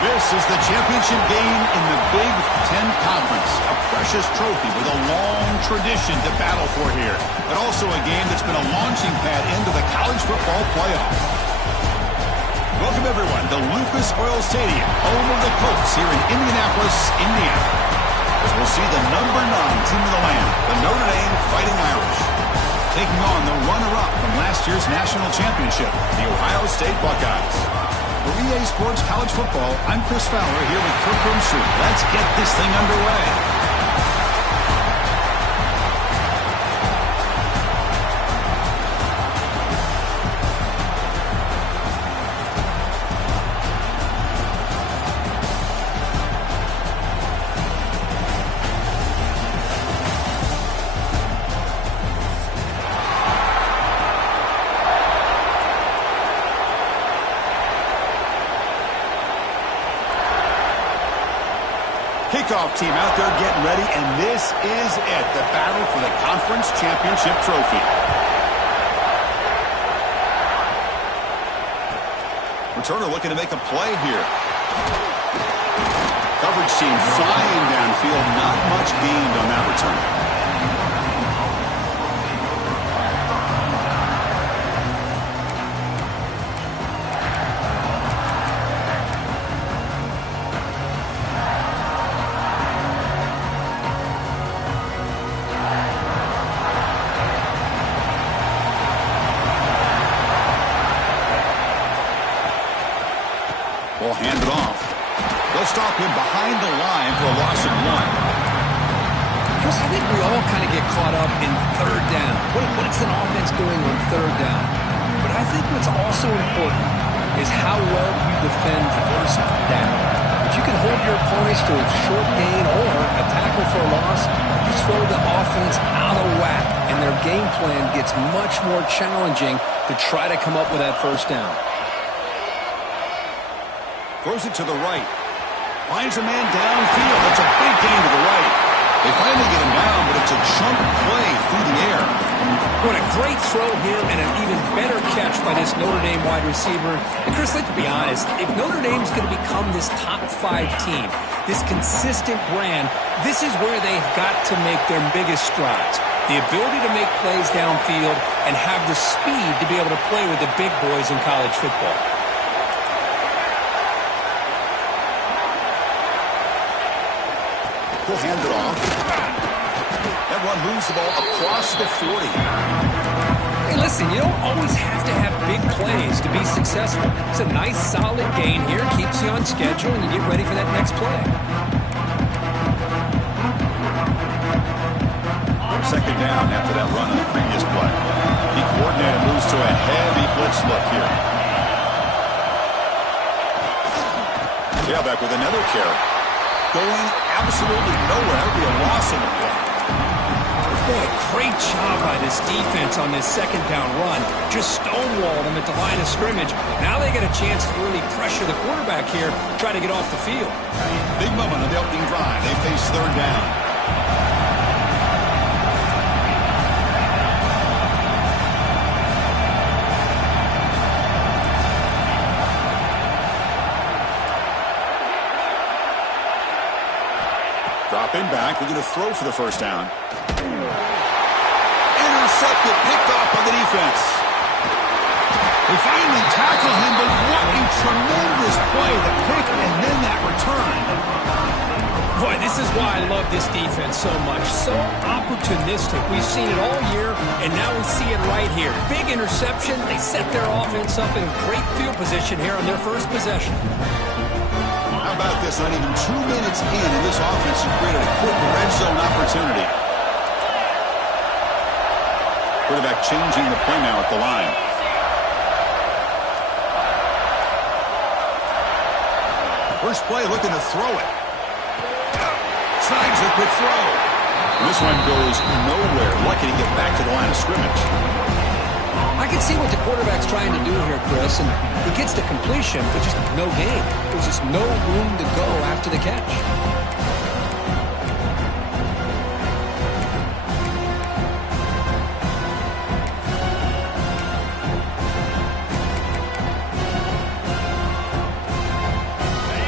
This is the championship game in the Big Ten Conference. A precious trophy with a long tradition to battle for here. But also a game that's been a launching pad into the college football playoff. Welcome, everyone, to Lucas Oil Stadium, home of the Colts here in Indianapolis, Indiana. As we'll see the number 9 team of the land, the Notre Dame Fighting Irish, taking on the runner-up from last year's national championship, the Ohio State Buckeyes. For EA Sports College Football, I'm Chris Fowler here with Kirk Broomstreet. Let's get this thing underway. Kickoff team out there getting ready, and this is it, the battle for the conference championship trophy. Returner looking to make a play here. Coverage team flying downfield, not much gained on that return. Will hand it off. They'll stop him behind the line for a loss of 1. Chris, I think we all kind of get caught up in third down. What is an offense doing on third down? But I think what's also important is how well you defend first down. If you can hold your opponents to a short gain or a tackle for a loss, you throw the offense out of whack, and their game plan gets much more challenging to try to come up with that first down. Throws it to the right. Finds a man downfield. That's a big gain to the right. They finally get him down, but it's a chunk play through the air. What a great throw here and an even better catch by this Notre Dame wide receiver. And Chris, let's be honest, if Notre Dame's going to become this top 5 team, this consistent brand, this is where they've got to make their biggest strides. The ability to make plays downfield and have the speed to be able to play with the big boys in college football. He'll hand it off. That one moves the ball across the 40. Hey, listen, you don't always have to have big plays to be successful. It's a nice, solid gain here. Keeps you on schedule, and you get ready for that next play. Second down after that run on the previous play. The coordinator moves to a heavy blitz look here. Tailback with another carry. Going absolutely nowhere. That would be a loss on the play. Boy, great job by this defense on this second down run. Just stonewalled them at the line of scrimmage. Now they get a chance to really pressure the quarterback here, try to get off the field. Big moment on the opening drive. They face third down. Dropping back, we're going to throw for the first down. Intercepted, picked off by the defense. They finally tackle him, but what a tremendous play, the pick and then that return. Boy, this is why I love this defense so much. So opportunistic. We've seen it all year, and now we see it right here. Big interception. They set their offense up in great field position here on their first possession. How about this? Not even 2 minutes in, and this offense has created a quick red zone opportunity. Quarterback changing the play now at the line. First play looking to throw it. Snags a quick throw. And this one goes nowhere. Lucky to get back to the line of scrimmage. I can see what the quarterback's trying to do here, Chris, and he gets the completion, but just no gain. There's just no room to go after the catch.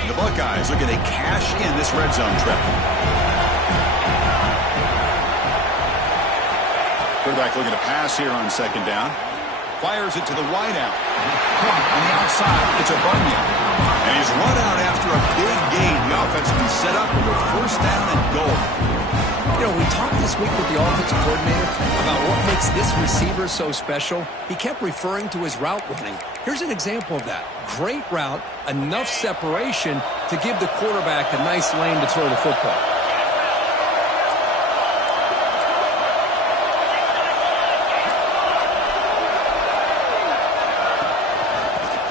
The Buckeyes looking to cash in this red zone trip. Quarterback looking to pass here on second down. Fires it to the wideout. Caught on the outside. It's a Bunyan. And he's run out after a big gain. The offense will be set up with a first down and goal. You know, we talked this week with the offensive coordinator about what makes this receiver so special. He kept referring to his route running. Here's an example of that. Great route, enough separation to give the quarterback a nice lane to throw the football.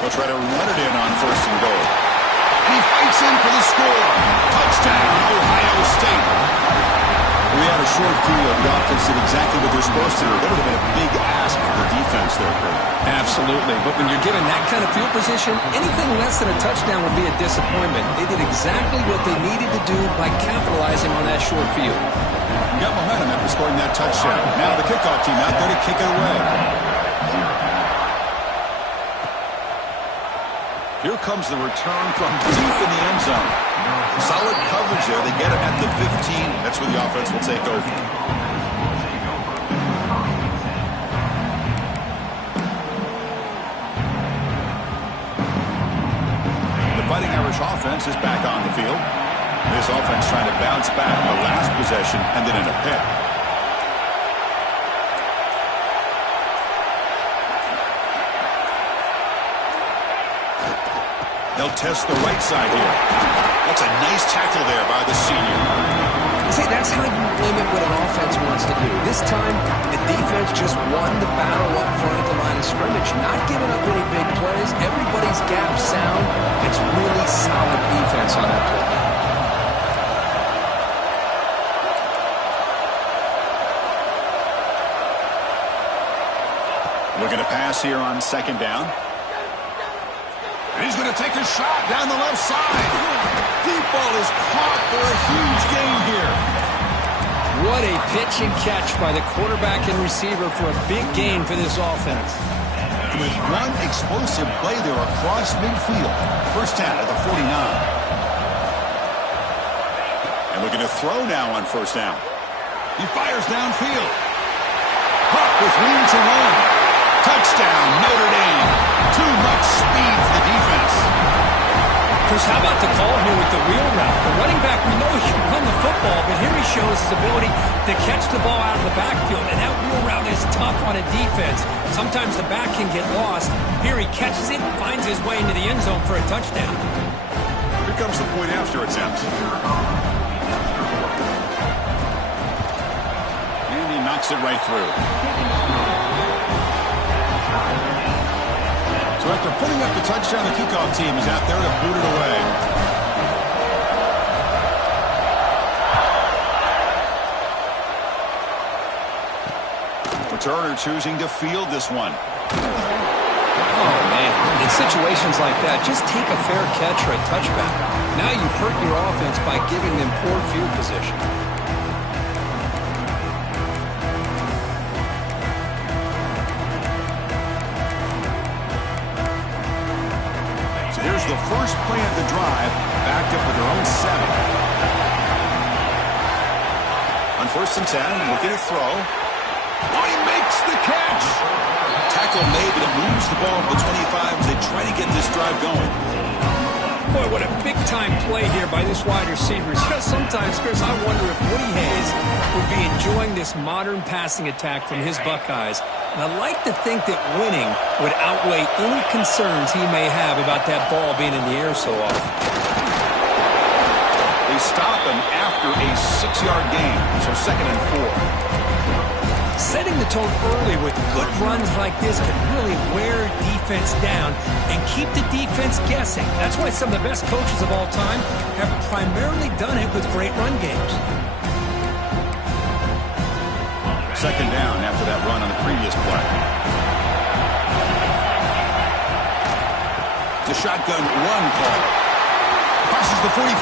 They'll try to run it in on first and goal. And he fights in for the score. Touchdown, Ohio State. We had a short field. The offense did exactly what they're supposed to do. That would have been a big ask for the defense there, Kurt. Absolutely. But when you're given that kind of field position, anything less than a touchdown would be a disappointment. They did exactly what they needed to do by capitalizing on that short field. Got momentum after scoring that touchdown. Now the kickoff team out there to kick it away. Here comes the return from deep in the end zone. Solid coverage there. They get it at the 15. That's where the offense will take over. The Fighting Irish offense is back on the field. This offense trying to bounce back. The last possession ended in a pick. They'll test the right side here. That's a nice tackle there by the senior. See, that's how you limit what an offense wants to do. This time, the defense just won the battle up front at the line of scrimmage, not giving up any big plays. Everybody's gap sound. It's really solid defense on that play. Looking to pass here on second down. And he's going to take a shot down the left side. Deep ball is caught for a huge gain here. What a pitch and catch by the quarterback and receiver for a big gain for this offense. With one explosive play there across midfield. First down at the 49. And looking to throw now on first down. He fires downfield. Huck with room to run. Touchdown, Notre Dame. Too much speed for the defense. Chris, how about the call here with the wheel route? The running back, we know he can run the football, but here he shows his ability to catch the ball out of the backfield, and that wheel route is tough on a defense. Sometimes the back can get lost. Here he catches it and finds his way into the end zone for a touchdown. Here comes the point after attempt. And he knocks it right through. So after putting up the touchdown, the kickoff team is out there to boot it away. Returner choosing to field this one. Oh, man. In situations like that, just take a fair catch or a touchback. Now you've hurt your offense by giving them poor field position. Here's the first play of the drive, backed up with their own 7. On first and 10, looking to throw. Oh, he makes the catch! Tackle made, but it moves the ball to the 25 as they try to get this drive going. Boy, what a big-time play here by this wide receiver. Sometimes, Chris, I wonder if Woody Hayes would be enjoying this modern passing attack from his Buckeyes. And I'd like to think that winning would outweigh any concerns he may have about that ball being in the air so often. stop him after a 6-yard gain. So 2nd and 4. Setting the tone early with good runs like this can really wear defense down and keep the defense guessing. That's why some of the best coaches of all time have primarily done it with great run games. 2nd down after that run on the previous play. It's a shotgun run call. Crosses the 45.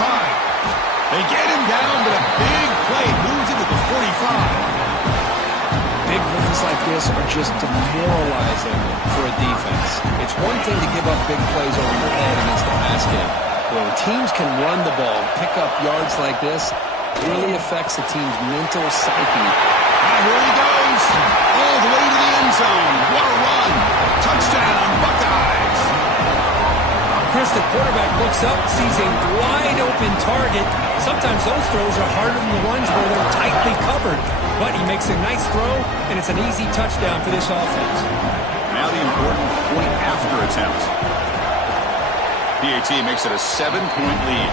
They get him down, but a big play moves into the 45. Big runs like this are just demoralizing for a defense. It's one thing to give up big plays over your head against the pass game. When teams can run the ball, pick up yards like this, it really affects the team's mental psyche. And here he goes, all the way to the end zone. What a run. Touchdown, Buckeyes. Chris, the quarterback looks up, sees a wide-open target. Sometimes those throws are harder than the ones where they're tightly covered. But he makes a nice throw, and it's an easy touchdown for this offense. Now the important point after attempt. PAT makes it a 7-point lead.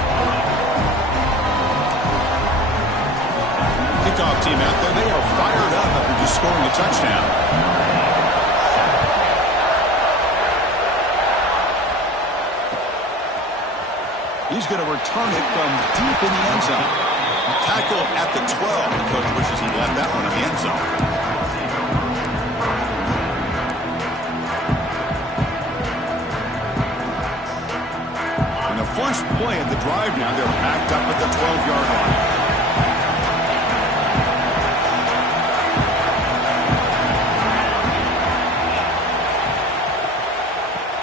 Kickoff team out there, they are fired up after just scoring a touchdown. He's going to return it from deep in the end zone. Tackle at the 12. The coach wishes he left that one in the end zone. In the first play of the drive now, they're backed up at the 12-yard line.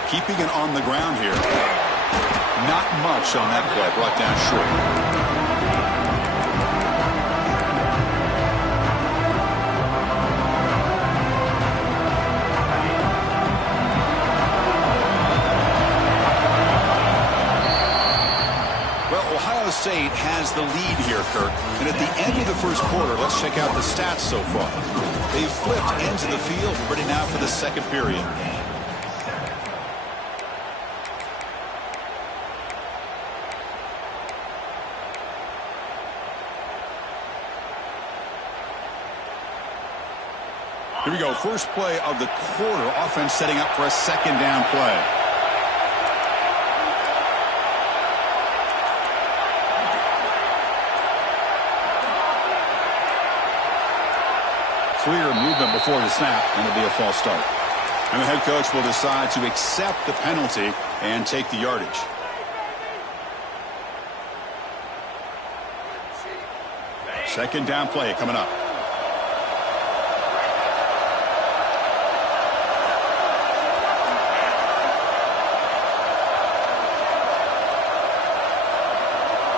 Keeping it on the ground here. Not much on that play, brought down short. State has the lead here, Kirk. And at the end of the first quarter, let's check out the stats so far. They've flipped into the field, ready now for the second period. Here we go. First play of the quarter. Offense setting up for a 2nd down play. Clear movement before the snap, and it'll be a false start. And the head coach will decide to accept the penalty and take the yardage. Second down play coming up.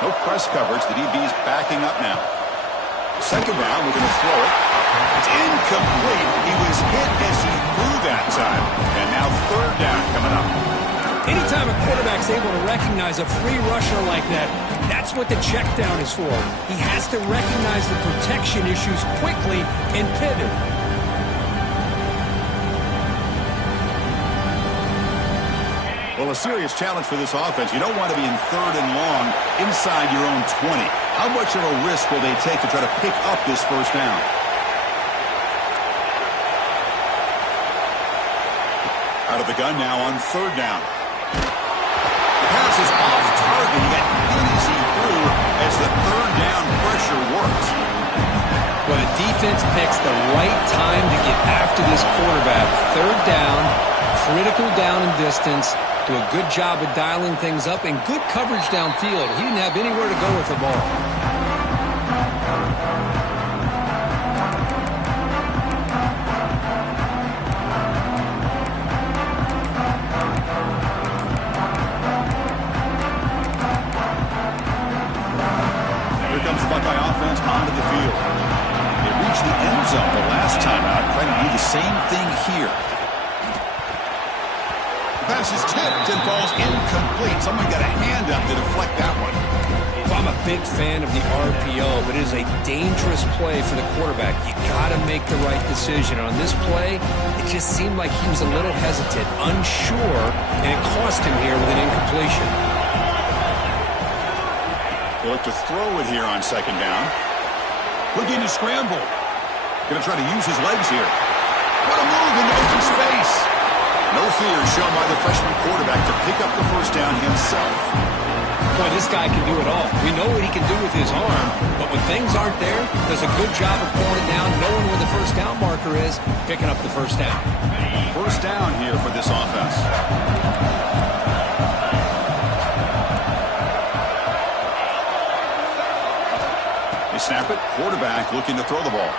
No press coverage. The DB's backing up now. Second down, we're going to throw it. It's incomplete. He was hit as he threw that time. And now 3rd down coming up. Anytime a quarterback's able to recognize a free rusher like that, that's what the check down is for. He has to recognize the protection issues quickly and pivot. Well, a serious challenge for this offense. You don't want to be in 3rd and long inside your own 20. How much of a risk will they take to try to pick up this first down? Out of the gun now on 3rd down. The pass is off target. He got hit as he threw as the 3rd down pressure works. When a defense picks the right time to get after this quarterback, 3rd down, critical down and distance, do a good job of dialing things up, and good coverage downfield. He didn't have anywhere to go with the ball. Here comes the Buckeye offense onto the field. They reached the end zone the last time out, trying to do the same thing here. Pass is tipped and falls incomplete. Someone got a hand up to deflect that one. Well, I'm a big fan of the RPO, but it is a dangerous play for the quarterback. You got to make the right decision. On this play, it just seemed like he was a little hesitant, unsure, and it cost him here with an incompletion. They look to throw it here on second down. Looking to scramble. Going to try to use his legs here. What a move into open space. No fear shown by the freshman quarterback to pick up the first down himself. Boy, this guy can do it all. We know what he can do with his arm, but when things aren't there, does a good job of pulling it down, knowing where the first down marker is, picking up the first down. First down here for this offense. They snap it. Quarterback looking to throw the ball.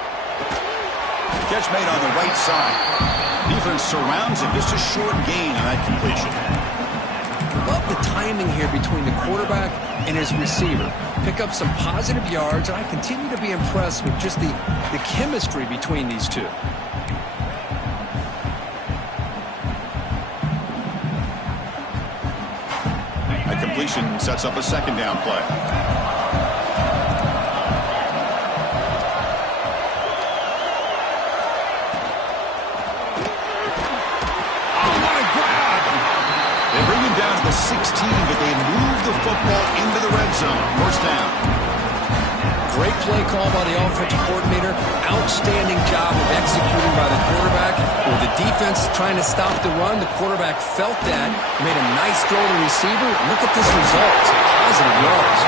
Catch made on the right side. Defense surrounds him. Just a short gain on that completion. Love the timing here between the quarterback and his receiver. Pick up some positive yards, and I continue to be impressed with just the chemistry between these two. That completion sets up a second down play. Down to the 16, but they move the football into the red zone. First down. Great play call by the offensive coordinator. Outstanding job of executing by the quarterback. With the defense trying to stop the run, the quarterback felt that, made a nice throw to the receiver. Look at this result. Positive yards.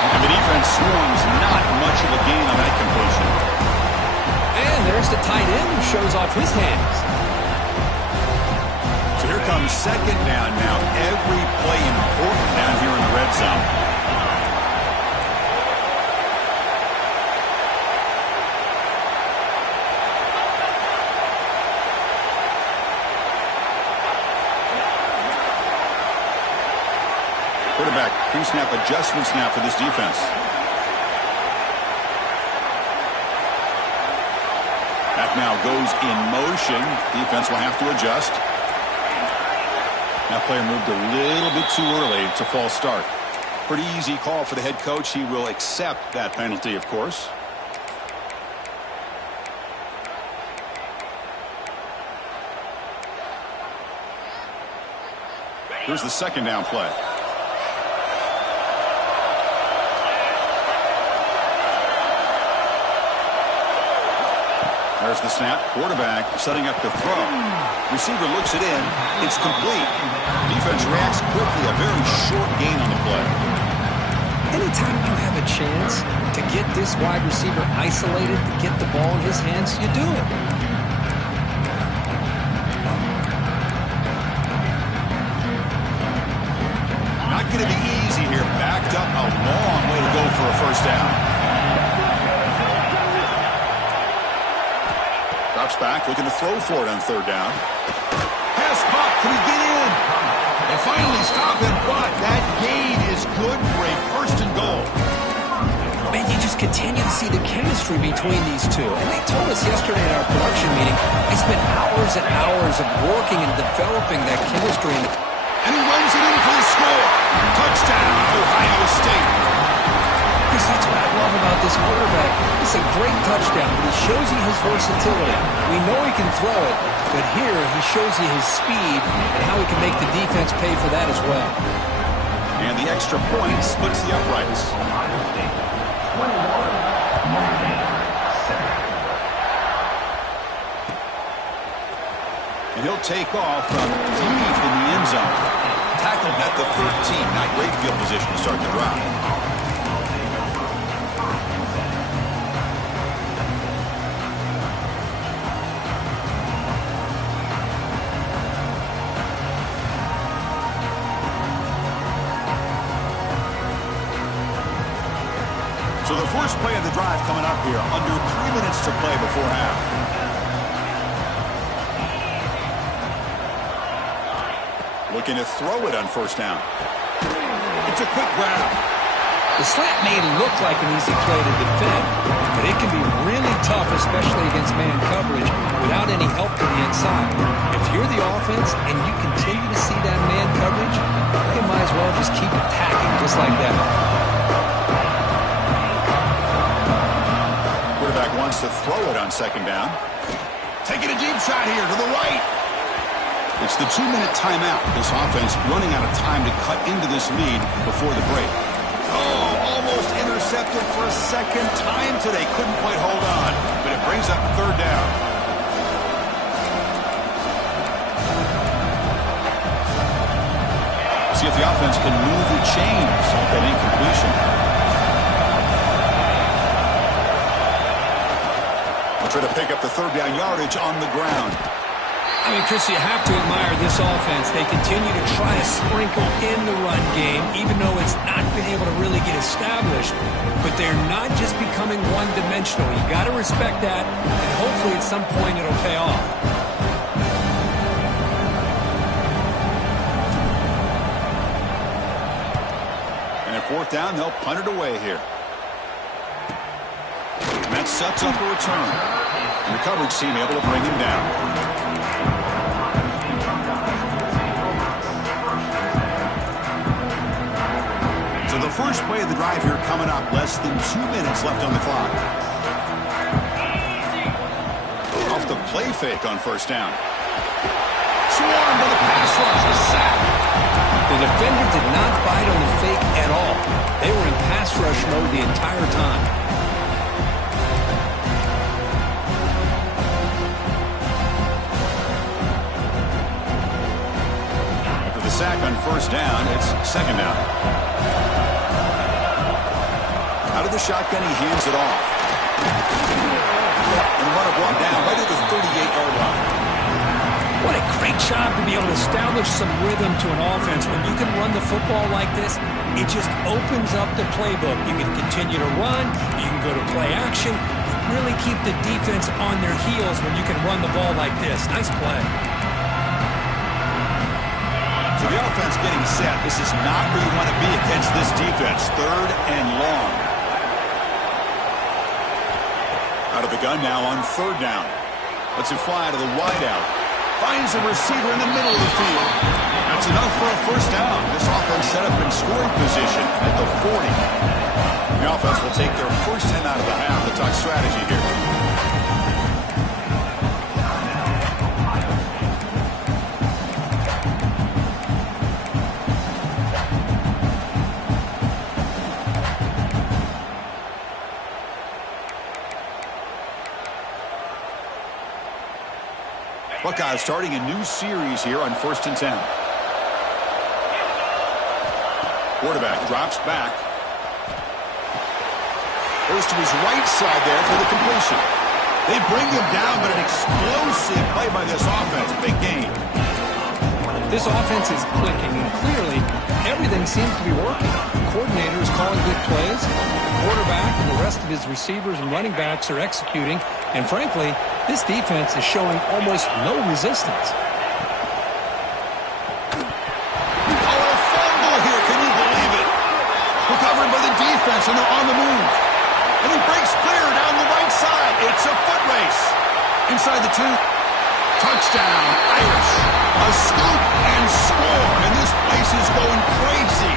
And the defense swarms not much of a gain on that completion. And there's the tight end who shows off his hands. Here comes second down now. Every play important down here in the red zone. Quarterback pre-snap adjustment snap for this defense. That now goes in motion. Defense will have to adjust. That player moved a little bit too early. It's a false start. Pretty easy call for the head coach. He will accept that penalty, of course. Here's the second down play. There's the snap. Quarterback setting up the throw. Receiver looks it in. It's complete. Defense reacts quickly. A very short gain on the play. Anytime you have a chance to get this wide receiver isolated, to get the ball in his hands, you do it. Not going to be easy here. Backed up a long way to go for a first down. Drops back, looking to throw for it on third down. Pass caught. Can he get in? They finally stop him, but that gain is good for a first and goal. Man, you just continue to see the chemistry between these two. And they told us yesterday in our production meeting, they spent hours and hours of working and developing that chemistry. And he runs it in for the score. Touchdown, Ohio State. That's what I love about this quarterback. It's a great touchdown, but he shows you his versatility. We know he can throw it, but here he shows you his speed and how he can make the defense pay for that as well. And the extra point splits the uprights. And he'll take off from deep in the end zone. Tackled at the 13. Not great field position to start the drive. So the first play of the drive coming up here. Under 3 minutes to play before half. Looking to throw it on first down. It's a quick grab. The slant may look like an easy play to defend, but it can be really tough, especially against man coverage, without any help to the inside. If you're the offense and you continue to see that man coverage, you might as well just keep attacking just like that. Quarterback wants to throw it on second down. Taking a deep shot here to the right. It's the 2-minute timeout. This offense running out of time to cut into this lead before the break. Oh, second time today. Couldn't quite hold on, but it brings up third down. See if the offense can move the chains with that incompletion. We'll try to pick up the third down yardage on the ground. I mean, Chris, you have to admire this offense. They continue to try to sprinkle in the run game, even though it's not been able to really get established. But they're not just becoming one-dimensional. You got to respect that, and hopefully at some point it'll pay off. And at fourth down, they'll punt it away here. And that sets up a return. And the coverage team able to bring him down. So the first play of the drive here coming up. Less than 2 minutes left on the clock. Off the play fake on first down. Swarmed by the pass rush. A sack. The defender did not bite on the fake at all. They were in pass rush mode the entire time. After the sack on first down, it's second down. Out of the shotgun, he hands it off. And the runner brought down right at the 38-yard line. What a great job to be able to establish some rhythm to an offense. When you can run the football like this, it just opens up the playbook. You can continue to run. You can go to play action. You really keep the defense on their heels when you can run the ball like this. Nice play. So the offense getting set. This is not where you want to be against this defense. Third and long. Out of the gun now on third down. Lets it fly to the wideout. Finds a receiver in the middle of the field. That's enough for a first down. This offense set up in scoring position at the 40. The offense will take their first 10 out of the half. The talk strategy here. Buckeyes starting a new series here on 1st and 10. Quarterback drops back. Goes to his right side there for the completion. They bring him down, but an explosive play by this offense. Big game. This offense is clicking, and clearly everything seems to be working. The coordinator is calling good plays. The quarterback and the rest of his receivers and running backs are executing. And frankly, this defense is showing almost no resistance. Oh, a fumble here. Can you believe it? Recovered by the defense, and they're on the move. And he breaks clear down the right side. It's a foot race. Inside the 2. Touchdown, Irish. A scoop and score. And this place is going crazy.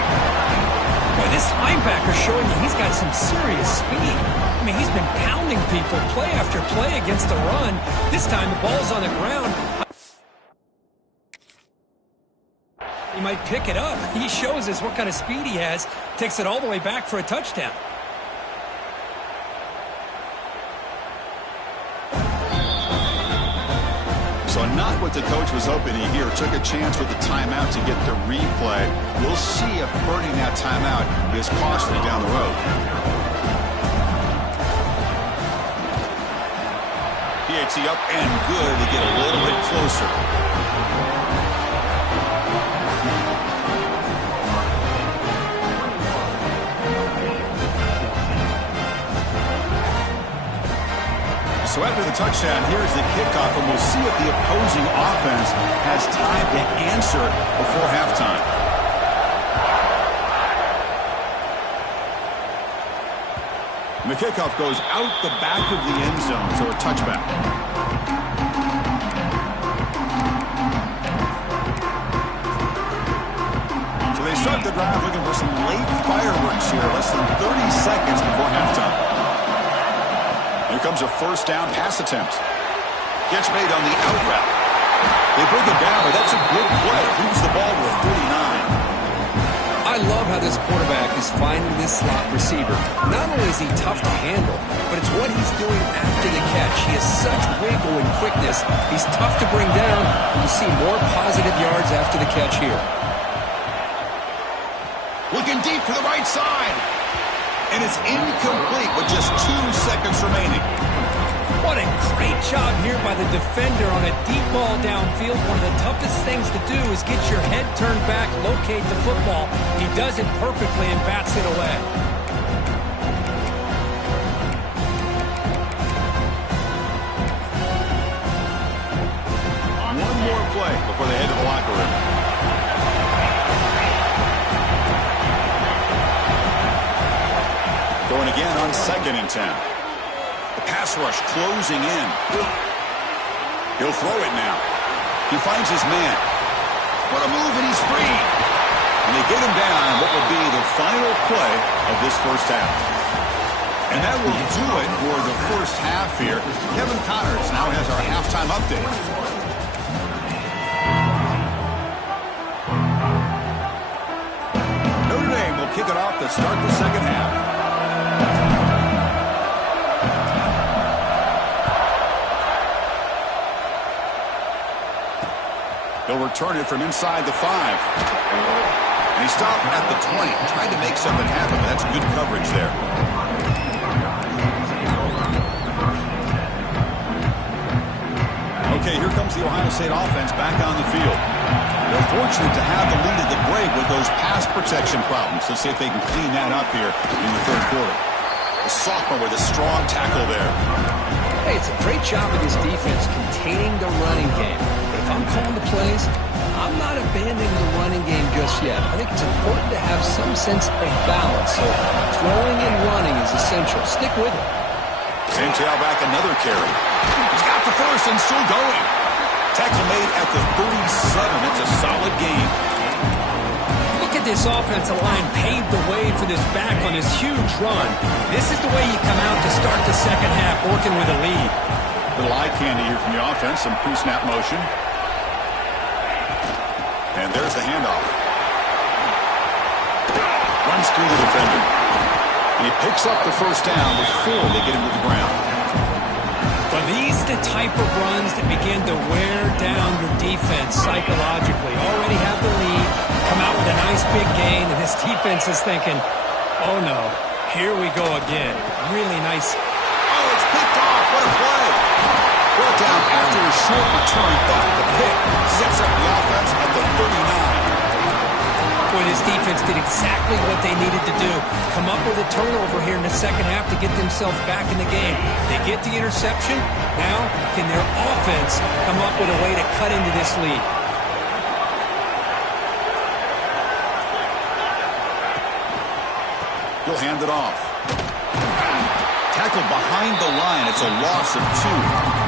Boy, this linebacker showing you he's got some serious speed. I mean, he's been pounding people play after play against the run. This time the ball's on the ground. He might pick it up. He shows us what kind of speed he has. Takes it all the way back for a touchdown. So not what the coach was hoping to hear. Took a chance with the timeout to get the replay. We'll see if burning that timeout is costly down the road. PAT up and good to get a little bit closer. So after the touchdown, here's the kickoff, and we'll see if the opposing offense has time to answer before halftime. And the kickoff goes out the back of the end zone, so a touchback. So they start the drive looking for some late fireworks here, less than 30 seconds before halftime. Here comes a first down pass attempt. Gets made on the out route. They bring it down, but that's a good play. Moves the ball to a 39. I I love how this quarterback is finding this slot receiver. Not only is he tough to handle, but it's what he's doing after the catch. He has such wiggle and quickness. He's tough to bring down. You see more positive yards after the catch here. Looking deep to the right side. And it's incomplete with just 2 seconds remaining. What a great job here by the defender on a deep ball downfield. One of the toughest things to do is get your head turned back, locate the football. He does it perfectly and bats it away. One more play before they head to the locker room. Going again on 2nd and 10. The pass rush closing in. He'll throw it now. He finds his man. What a move, and he's free. And they get him down what will be the final play of this first half. And that will do it for the first half here. Kevin Connors now has our halftime update. Notre Dame will kick it off to start the second half. He'll return it from inside the 5. And he stopped at the 20, trying to make something happen, but that's good coverage there. Okay, here comes the Ohio State offense back on the field. They're fortunate to have the lead at the break with those pass protection problems. Let's see if they can clean that up here in the third quarter. The sophomore with a strong tackle there. Hey, it's a great job of this defense containing the running game. But if I'm calling the plays, I'm not abandoning the running game just yet. I think it's important to have some sense of balance. So throwing and running is essential. Stick with it. Same tailback, another carry. He's got the first and still going. Tackle made at the 37. It's a solid game. Look at this offensive line paved the way for this back on this huge run. This is the way you come out to start the second half, working with a lead. Little eye candy here from the offense, some pre-snap motion. And there's the handoff. Runs through the defender. And he picks up the first down before they get him to the ground. But these are the type of runs that begin to wear down your defense psychologically. Already have the lead, come out with a nice big gain, and this defense is thinking, oh no, here we go again. Really nice. Oh, it's picked off. What a play. Brought down after a short return, but the pick sets up the offense at the 39. Boy, this defense did exactly what they needed to do. Come up with a turnover here in the second half to get themselves back in the game. They get the interception. Now, can their offense come up with a way to cut into this lead? He'll hand it off. Tackled behind the line. It's a loss of 2.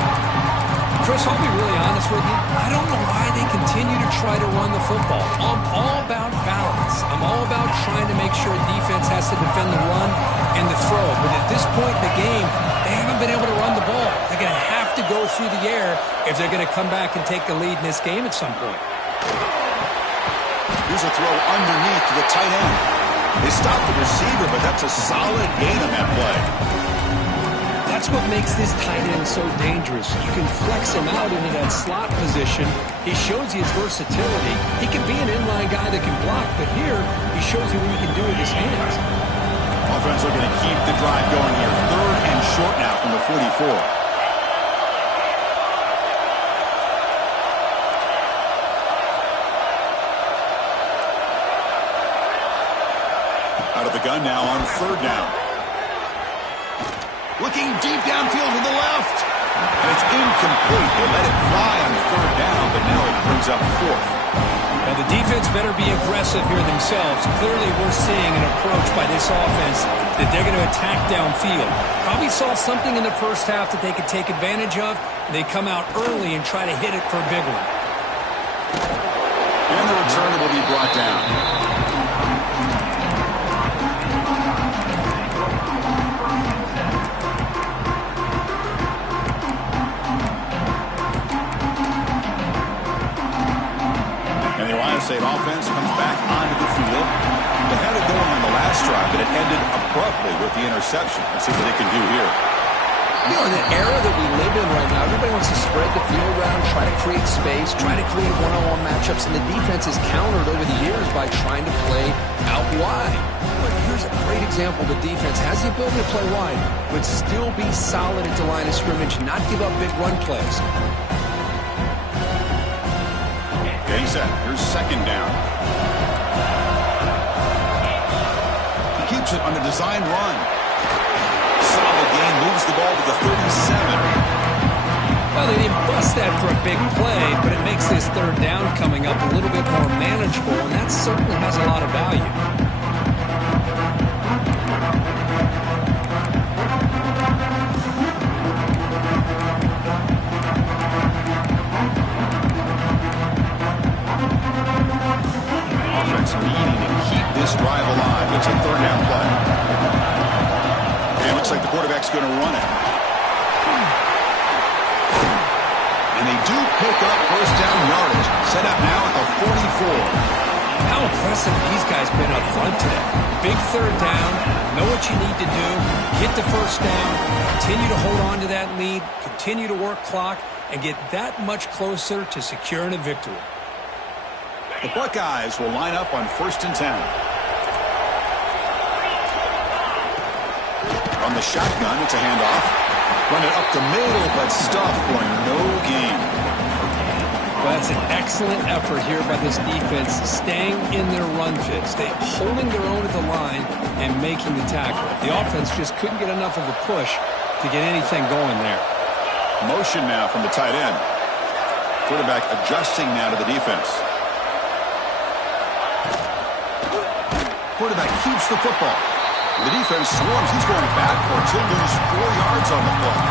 Chris, I'll be really honest with you. I don't know why they continue to try to run the football. I'm all about balance. I'm all about trying to make sure defense has to defend the run and the throw. But at this point in the game, they haven't been able to run the ball. They're going to have to go through the air if they're going to come back and take the lead in this game at some point. Here's a throw underneath to the tight end. They stopped the receiver, but that's a solid gain on that play. That's what makes this tight end so dangerous. You can flex him out into that slot position. He shows you his versatility. He can be an inline guy that can block, but here he shows you what he can do with his hands. Offense looking to keep the drive going here. 3rd and short now from the 44. Out of the gun now on 3rd down. Looking deep downfield to the left. And it's incomplete. They let it fly on 3rd down, but now it brings up 4th. Now the defense better be aggressive here themselves. Clearly we're seeing an approach by this offense that they're going to attack downfield. Probably saw something in the first half that they could take advantage of. They come out early and try to hit it for a big one. And the return will be brought down. State offense comes back onto the field. interception. Let's see what they can do here. You know, in the era that we live in right now, everybody wants to spread the field around, try to create space, try to create one-on-one matchups, and the defense has countered over the years by trying to play out wide. But here's a great example. The defense has the ability to play wide, but still be solid at the line of scrimmage, not give up big run plays. Getting set. Here's second down. He keeps it on the design run. Solid gain, moves the ball to the 37. Well, they didn't bust that for a big play, but it makes this third down coming up a little bit more manageable, and that certainly has a lot of value. Offense needing to keep this drive alive. It's a third down play. And it looks like the quarterback's going to run it. And they do pick up first down yardage. Set up now at the 44. How impressive these guys been up front today. Big third down, know what you need to do, get the first down, continue to hold on to that lead, continue to work clock, and get that much closer to securing a victory. The Buckeyes will line up on 1st and 10. On the shotgun, it's a handoff. Run it up the middle, but stuffed for no gain. Well, that's an excellent effort here by this defense, staying in their run fit, holding their own at the line and making the tackle. The offense just couldn't get enough of a push to get anything going there. Motion now from the tight end. Quarterback adjusting now to the defense. Quarterback keeps the football. The defense swarms. He's going backwards. He'll lose 4 yards on the play.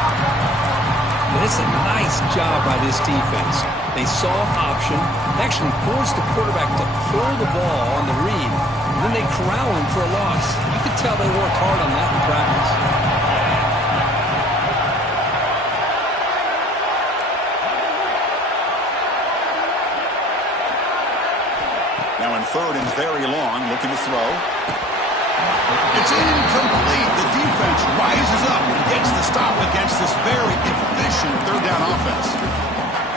And it's a nice job by this defense. They saw an option, actually forced the quarterback to pull the ball on the read, and then they corral him for a loss. You could tell they worked hard on that in practice. Now in third and very long, looking to throw. It's incomplete. The defense rises up and gets the stop against this very efficient third down offense.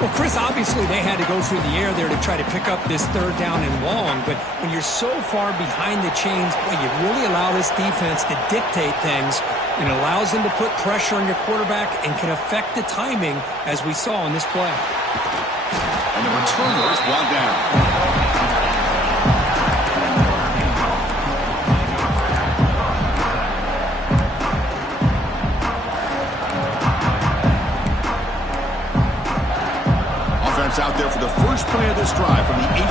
Well, Chris, obviously they had to go through the air there to try to pick up this third down and long, but when you're so far behind the chains, boy, you really allow this defense to dictate things, and it allows them to put pressure on your quarterback and can affect the timing, as we saw in this play. And the returner is brought down. Out there for the first play of this drive from the 18.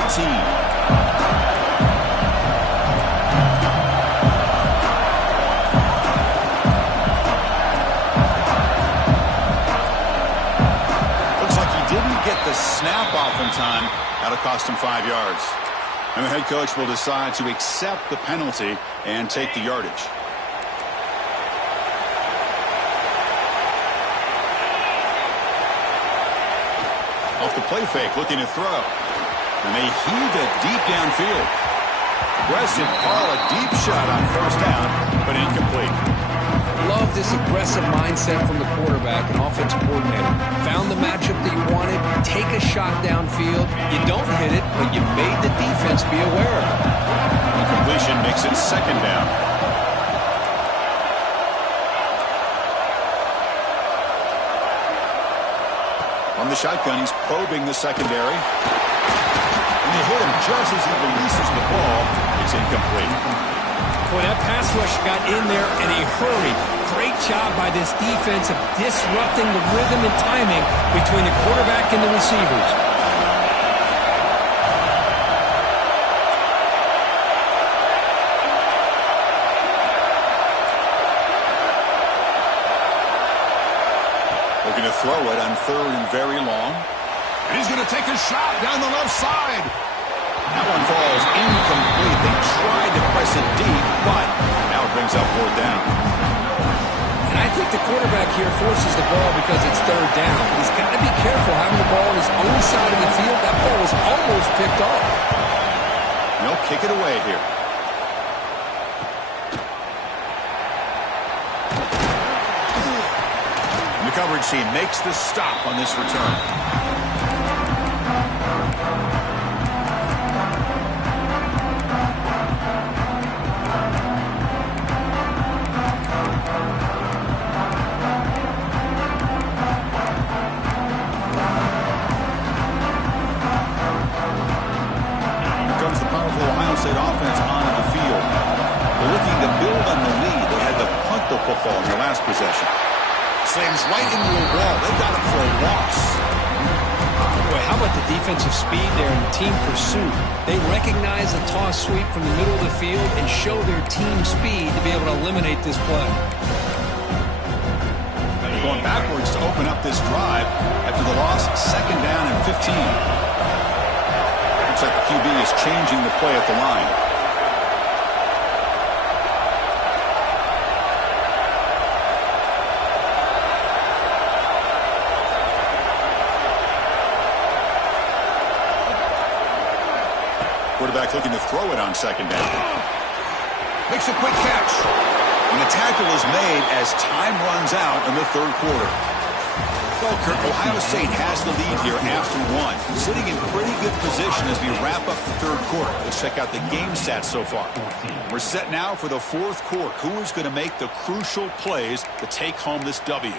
Looks like he didn't get the snap off in time. That'll cost him 5 yards. And the head coach will decide to accept the penalty and take the yardage. Off the play fake, looking to throw. And they heave it deep downfield. Aggressive call, a deep shot on first down, but incomplete. Love this aggressive mindset from the quarterback and offensive coordinator. Found the matchup that you wanted, take a shot downfield. You don't hit it, but you made the defense be aware of it. Completion makes it second down. On the shotgun, he's probing the secondary. And they hit him just as he releases the ball. It's incomplete. Boy, that pass rush got in there in a hurry. Great job by this defense of disrupting the rhythm and timing between the quarterback and the receivers. Looking to throw it on third and very long. And he's going to take a shot down the left side. That one falls incomplete. They tried to press it deep, but now it brings up fourth down. And I think the quarterback here forces the ball because it's third down. But he's got to be careful having the ball on his own side of the field. That ball was almost picked off. And they'll kick it away here. The coverage team makes the stop on this return. Here comes the powerful Ohio State offense onto the field. They're looking to build on the lead. They had to punt the football in their last possession. Slams right into a wall. They got him for a loss. Boy, how about the defensive speed there and the team pursuit? They recognize the toss sweep from the middle of the field and show their team speed to be able to eliminate this play. Going backwards to open up this drive after the loss, 2nd down and 15. Looks like the QB is changing the play at the line. Quarterback looking to throw it on 2nd down. Makes a quick catch. And the tackle is made as time runs out in the 3rd quarter. Well, Kurt, Ohio State has the lead here after 1. Sitting in pretty good position as we wrap up the 3rd quarter. Let's check out the game stats so far. We're set now for the 4th quarter. Who is going to make the crucial plays to take home this W?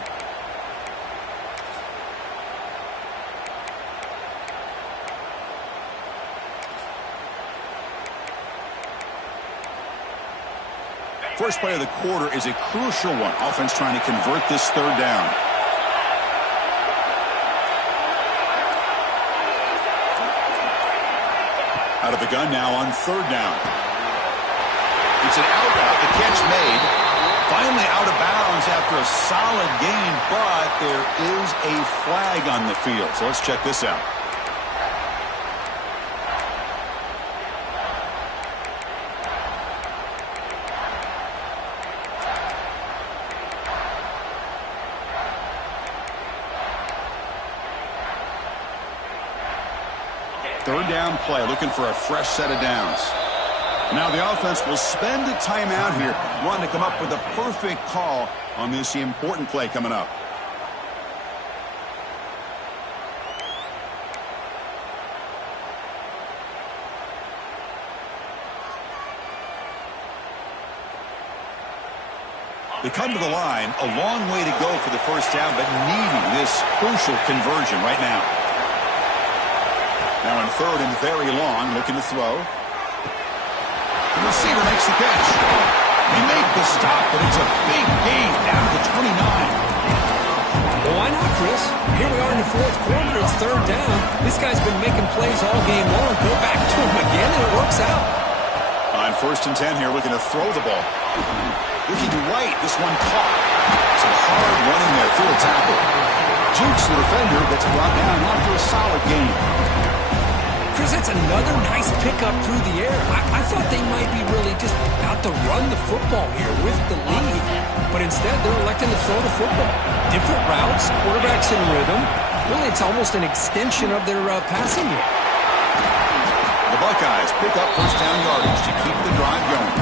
First play of the quarter is a crucial one. Offense trying to convert this 3rd down. Out of the gun now on 3rd down. It's an out route. The catch made. Finally out of bounds after a solid gain, but there is a flag on the field. So let's check this out. Third down play, looking for a fresh set of downs. Now the offense will spend a timeout here, wanting to come up with a perfect call on this important play coming up. They come to the line, a long way to go for the first down, but needing this crucial conversion right now. Now in 3rd and very long, looking to throw. The receiver makes the catch. They make the stop, but it's a big gain down to the 29. Well, why not, Chris? Here we are in the 4th quarter. It's 3rd down. This guy's been making plays all game long. Go back to him again, and it works out. On 1st and 10 here, looking to throw the ball. Looking right, this one caught. Some hard running there through a tackle. Jukes the defender that's brought down after a solid game. Chris, that's another nice pickup through the air. I thought they might be really just out to run the football here with the lead. But instead, they're electing to throw the football. Different routes, quarterbacks in rhythm. Really, it's almost an extension of their passing game. The Buckeyes pick up first down yardage to keep the drive going.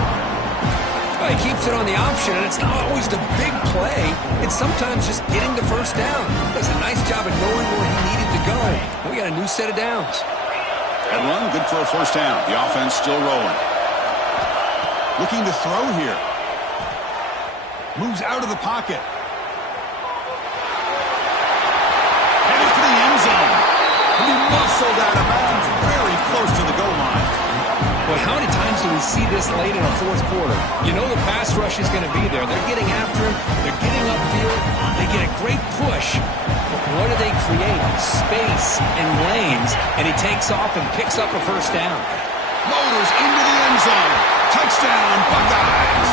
Well, he keeps it on the option, and it's not always the big play. It's sometimes just getting the first down. He does a nice job of knowing where he needed to go. And we got a new set of downs. That run, good for a first down. The offense still rolling. Looking to throw here. Moves out of the pocket. Headed for the end zone. And he muscled out of bounds very close to the goal line. Boy, how many times do we see this late in a 4th quarter? You know the pass rush is going to be there. They're getting after him. They're getting upfield. They get a great push. But what do they create? Space and lanes. And he takes off and picks up a first down. Motors into the end zone. Touchdown, Buckeyes.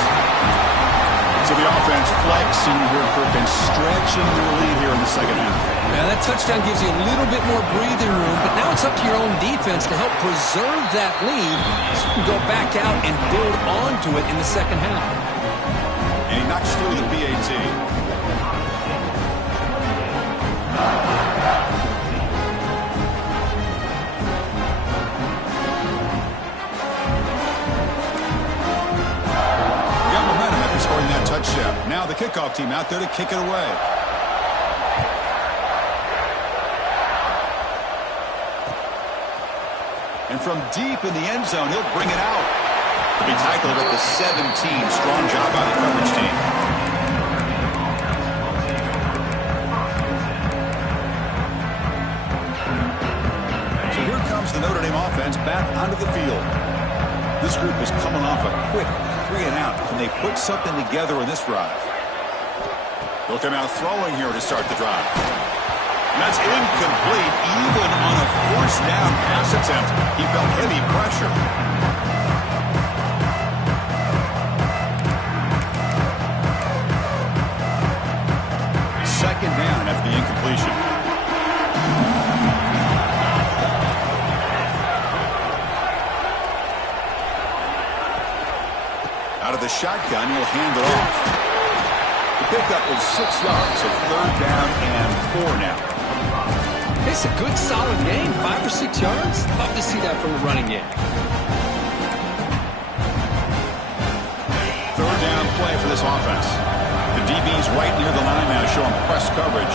So the offense flexing here, Kirk, and stretching their lead here in the 2nd half. Yeah, that touchdown gives you a little bit more breathing room, but now it's up to your own defense to help preserve that lead so you can go back out and build onto it in the 2nd half. And he knocks through the PAT. Got momentum after scoring that touchdown. Now the kickoff team out there to kick it away. And from deep in the end zone, he'll bring it out. To be tackled at the 17. Strong job by the coverage team. So here comes the Notre Dame offense back onto the field. This group is coming off a quick 3-and-out. Can they put something together in this drive? They'll come out throwing here to start the drive. And that's incomplete, even on a forced down pass attempt. He felt heavy pressure. Second down after the incompletion. Out of the shotgun, he'll hand it off. The pickup is 6 yards, so third down and 4 now. It's a good, solid gain, 5 or 6 yards. Love to see that from the running game. Third down play for this offense. The DB's right near the line now, showing press coverage.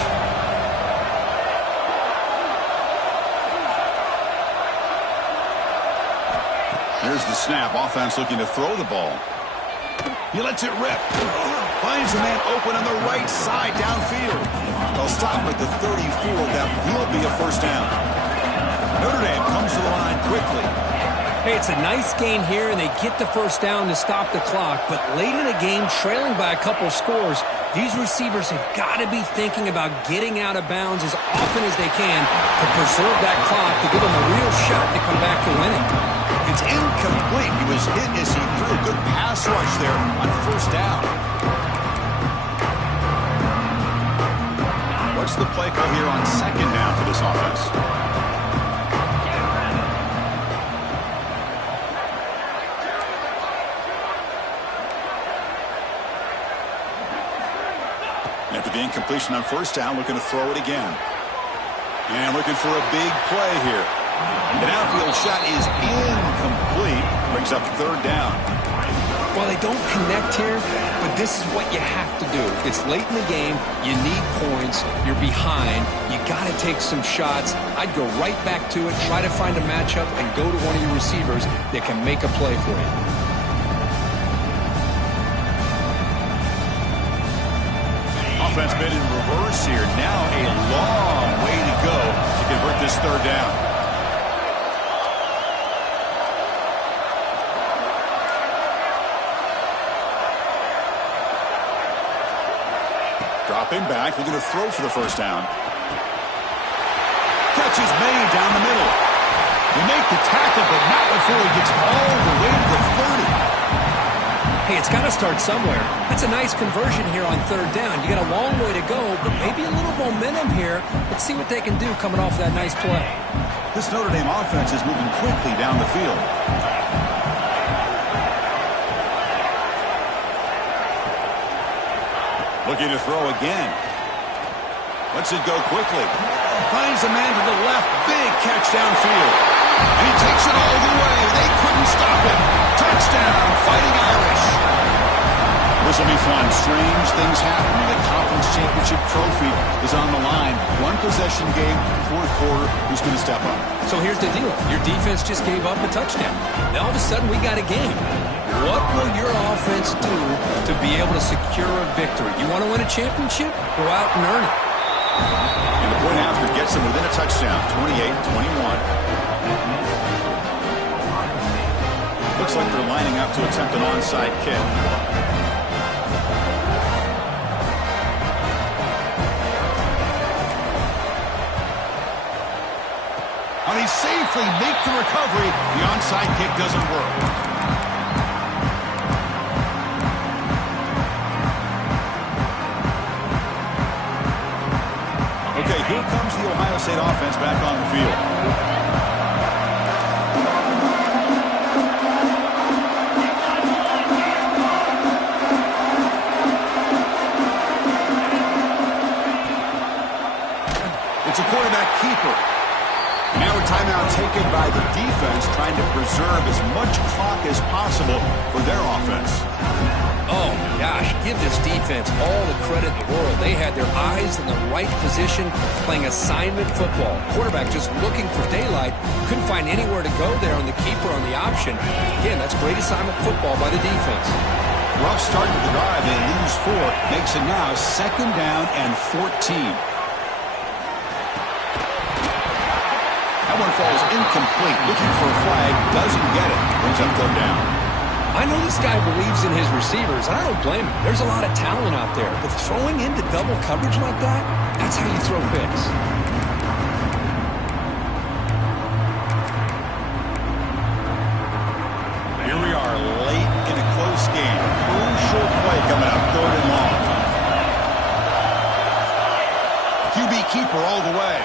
Here's the snap. Offense looking to throw the ball. He lets it rip. Finds a man open on the right side downfield. They'll stop at the 34. That will be a first down. Notre Dame comes to the line quickly. Hey, it's a nice gain here, and they get the first down to stop the clock. But late in the game, trailing by a couple scores, these receivers have got to be thinking about getting out of bounds as often as they can to preserve that clock, to give them a real shot to come back to winning. It's incomplete. He was hit as he threw a good pass rush there on first down. What's the play call here on second down for this offense? After the incompletion on first down, looking to throw it again. And looking for a big play here. The downfield shot is incomplete. Brings up third down. Well, they don't connect here, but this is what you have to do. It's late in the game. You need points. You're behind. You got to take some shots. I'd go right back to it, try to find a matchup, and go to one of your receivers that can make a play for you. Offense been in reverse here. Now a long way to go to convert this third down. Dropping back, looking to throw for the first down. Catch is made down the middle. He make the tackle, but not before he gets all the way to the 30. Hey, it's got to start somewhere. That's a nice conversion here on third down. You got a long way to go, but maybe a little momentum here. Let's see what they can do coming off that nice play. This Notre Dame offense is moving quickly down the field. Looking to throw again. Lets it go quickly. Finds a man to the left. Big catch downfield. And he takes it all the way. They couldn't stop him. Touchdown, Fighting Irish. This will be fun. Strange things happen when the conference championship trophy is on the line. One possession game, fourth quarter. Who's going to step up? So here's the deal. Your defense just gave up a touchdown. Now all of a sudden we got a game. What will your offense do to be able to secure a victory? You want to win a championship? Go out and earn it. And the point after gets them within a touchdown, 28-21. Looks like they're lining up to attempt an onside kick. And he safely makes the recovery. The onside kick doesn't work. Okay, here comes the Ohio State offense back on the field. It's a quarterback keeper. Now a timeout taken by the defense, trying to preserve as much clock as possible for their offense. Oh, my gosh, give this defense all the credit in the world. They had their eyes in the right position, playing assignment football. Quarterback just looking for daylight, couldn't find anywhere to go there on the keeper on the option. Again, that's great assignment football by the defense. Rough start to the drive. They lose 4. Makes it now 2nd down and 14. That one falls incomplete. Looking for a flag. Doesn't get it. Brings up 3rd down. I know this guy believes in his receivers, and I don't blame him. There's a lot of talent out there, but throwing into double coverage like that, that's how you throw picks. Here we are late in a close game. Crucial play coming up, 3rd and long. QB keeper all the way.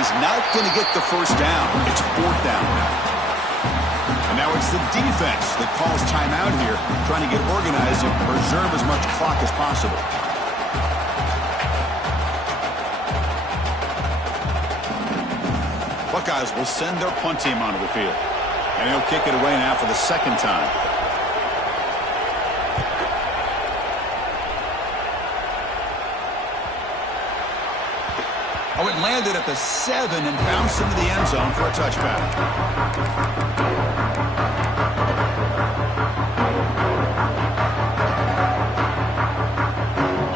He's not going to get the 1st down. It's 4th down now. And now it's the defense that calls timeout here, trying to get organized and preserve as much clock as possible. Buckeyes will send their punt team onto the field. And he'll kick it away now for the 2nd time. Oh, it landed at the 7 and bounced into the end zone for a touchback.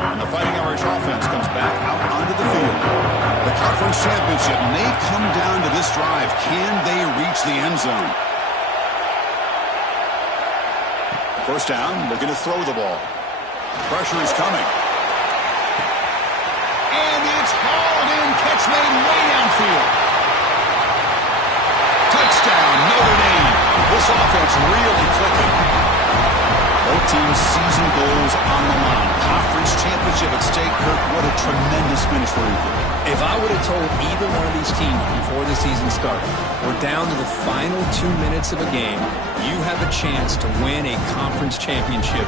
And the Fighting Irish offense comes back out onto the field. The conference championship may come down to this drive. Can they reach the end zone? 1st down, looking to throw the ball. Pressure is coming. And it's hauled in. Catch made way downfield. Touchdown, Notre Dame. This offense really clicking. Both teams' season goals on the line. Conference championship at stake. Kirk, what a tremendous finish for Ethan. If I would have told either one of these teams before the season started, we're down to the final 2 minutes of a game, you have a chance to win a conference championship,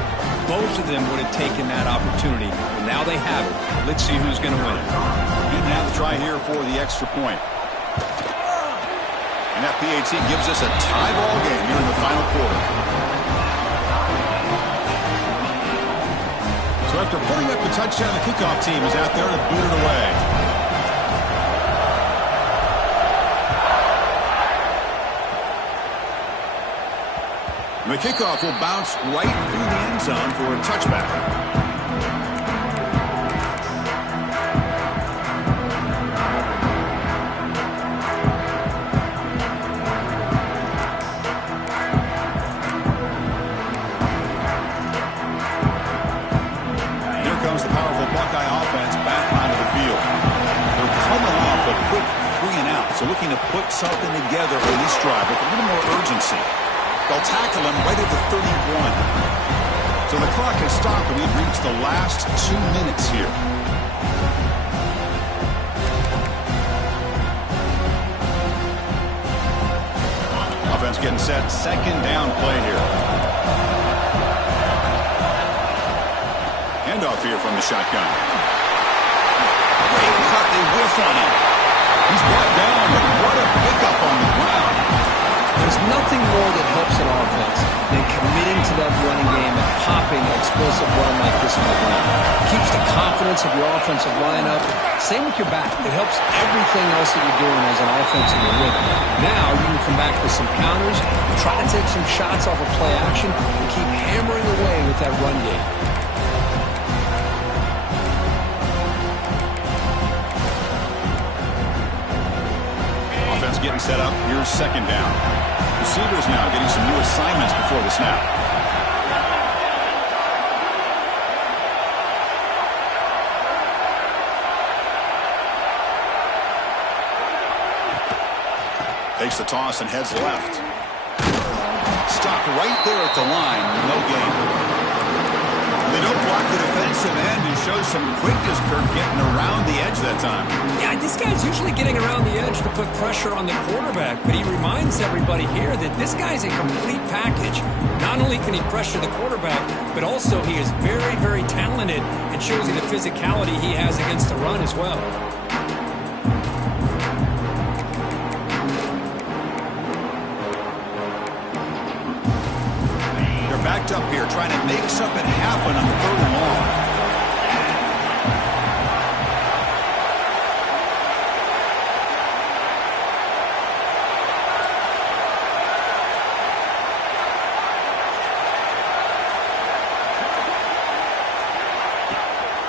both of them would have taken that opportunity. Well, now they have it. Let's see who's going to win it. Didn't have to try here for the extra point. And that PAT gives us a tie ball game here in the final quarter. So after putting up the touchdown, the kickoff team is out there to boot it away. And the kickoff will bounce right through the end zone for a touchback. Buckeye offense back onto the field. They're coming off a quick 3-and-out, so looking to put something together for this drive with a little more urgency. They'll tackle him right at the 31. So the clock has stopped, and we've reached the last 2 minutes here. Offense getting set, 2nd down play here. Handoff here from the shotgun. They thought they whiffed on him. He's brought down, but what a pickup on the ground. There's nothing more that helps an offense than committing to that running game and popping an explosive run like this on the ground. It keeps the confidence of your offensive lineup. Same with your back. It helps everything else that you're doing as an offense in your rhythm. Now you can come back with some counters, try to take some shots off of play action, and keep hammering away with that run game. Getting set up. Here's 2nd down. Receivers now getting some new assignments before the snap. Takes the toss and heads left. Stopped right there at the line. No gain. They don't block the defensive end and show some quickness, Kirk, getting around the edge that time. Yeah, this guy's usually getting around the edge to put pressure on the quarterback, but he reminds everybody here that this guy's a complete package. Not only can he pressure the quarterback, but also he is very, very talented and shows you the physicality he has against the run as well. Backed up here, trying to make something happen on 3rd and long.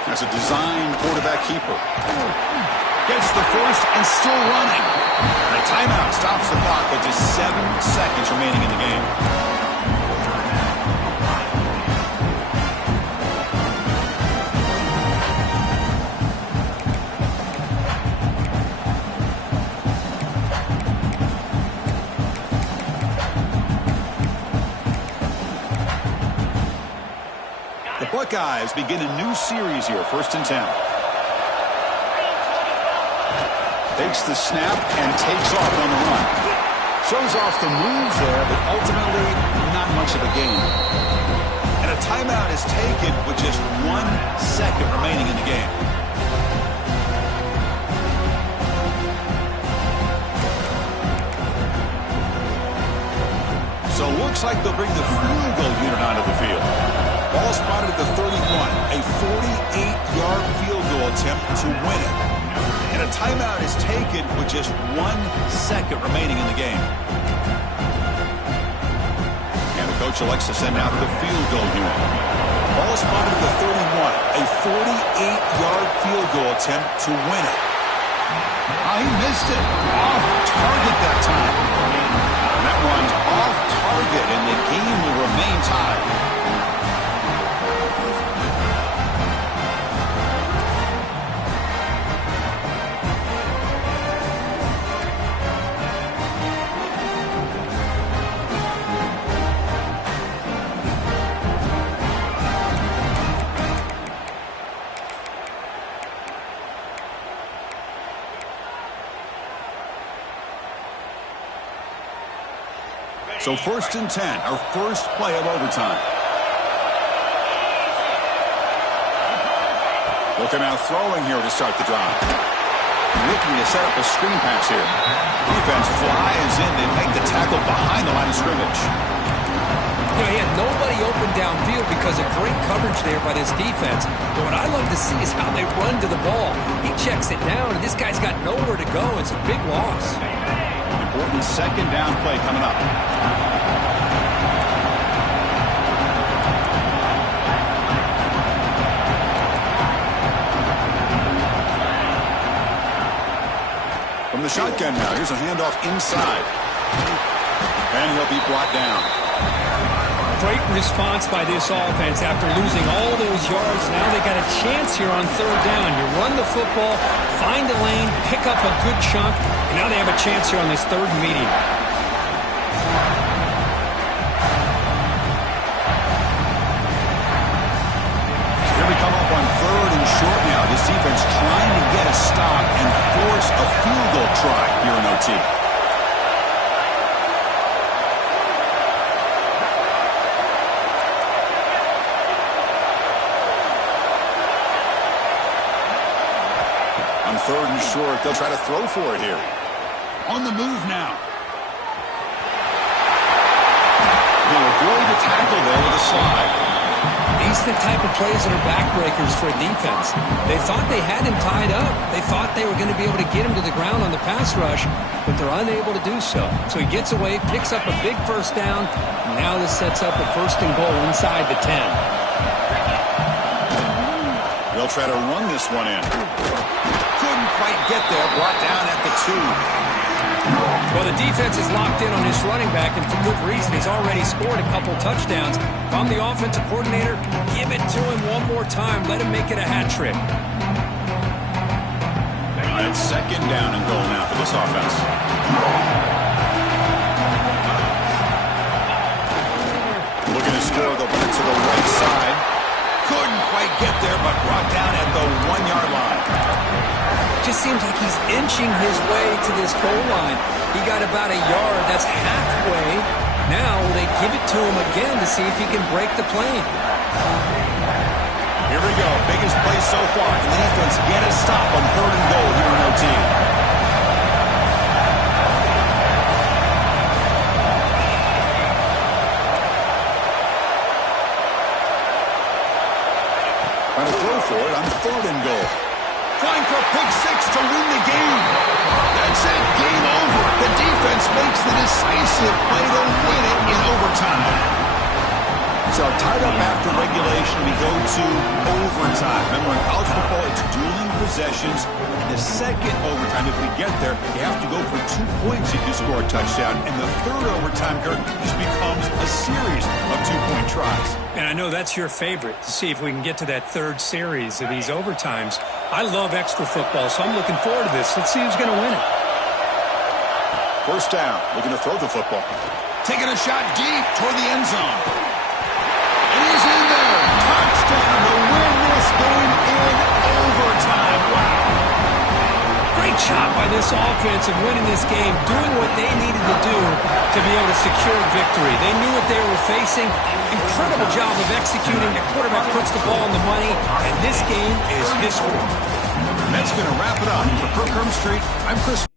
That's a design quarterback keeper. Gets the first and still running. And a timeout stops the clock with just 7 seconds remaining in the game. The Buckeyes begin a new series here, 1st and 10. Takes the snap and takes off on the run. Shows off the moves there, but ultimately not much of a gain. And a timeout is taken with just 1 second remaining in the game. So looks like they'll bring the field goal unit onto the field. Ball spotted at the 31. A 48-yard field goal attempt to win it. And a timeout is taken with just 1 second remaining in the game. And the coach elects to send out the field goal unit. Ball spotted at the 31. A 48-yard field goal attempt to win it. Oh, he missed it. Off target that time. And that one's off target, and the game will remain tied. So 1st and 10, our first play of overtime. Looking out throwing here to start the drive. Looking to set up a screen pass here. Defense flies in. They make the tackle behind the line of scrimmage. You know, he had nobody open downfield because of great coverage there by this defense. But what I love to see is how they run to the ball. He checks it down, and this guy's got nowhere to go. It's a big loss. Important 2nd down play coming up. From the shotgun now, here's a handoff inside. And he'll be brought down. Great response by this offense after losing all those yards. Now they got a chance here on 3rd down. You run the football, find a lane, pick up a good chunk, and now they have a chance here on this 3rd and medium. Here we come up on 3rd and short now. This defense trying to get a stop and force a field goal try here in OT. On 3rd and short, they'll try to throw for it here. On the move now. He'll avoid the tackle there with a slide. These are the type of plays that are backbreakers for a defense. They thought they had him tied up. They thought they were going to be able to get him to the ground on the pass rush, but they're unable to do so. So he gets away, picks up a big 1st down, and now this sets up a 1st and goal inside the 10. They'll try to run this one in. Couldn't quite get there, brought down at the 2. Well, the defense is locked in on this running back, and for good reason. He's already scored a couple touchdowns. If I'm the offensive coordinator, give it to him one more time. Let him make it a hat trick. It's 2nd down and goal now for this offense. Looking to score, they'll put it to the right side. Couldn't quite get there, but brought down at the 1-yard line. Just seems like he's inching his way to this goal line. He got about a yard. That's halfway. Now they give it to him again to see if he can break the plane. Here we go. Biggest play so far. Can the defense get a stop on 3rd and goal here in OT? Trying to throw for it on 3rd and goal. Trying for a pick 6 to win the game. That's it. Game over. The defense makes the decisive play to win it in overtime. So tied up after regulation, we go to overtime. Remember, in college football, it's dueling possessions. The second overtime, if we get there, you have to go for 2 points if you score a touchdown. And the third overtime, Kurt, just becomes a series of 2-point tries. And I know that's your favorite, to see if we can get to that third series of these overtimes. I love extra football, so I'm looking forward to this. Let's see who's going to win it. First down, looking to throw the football. Taking a shot deep toward the end zone. And he's in there. Touchdown to win this game in overtime. Wow. Great job by this offense in winning this game, doing what they needed to do to be able to secure victory. They knew what they were facing. Incredible job of executing. The quarterback puts the ball on the money, and this game is history. And that's going to wrap it up. For Kirk Street, I'm Chris.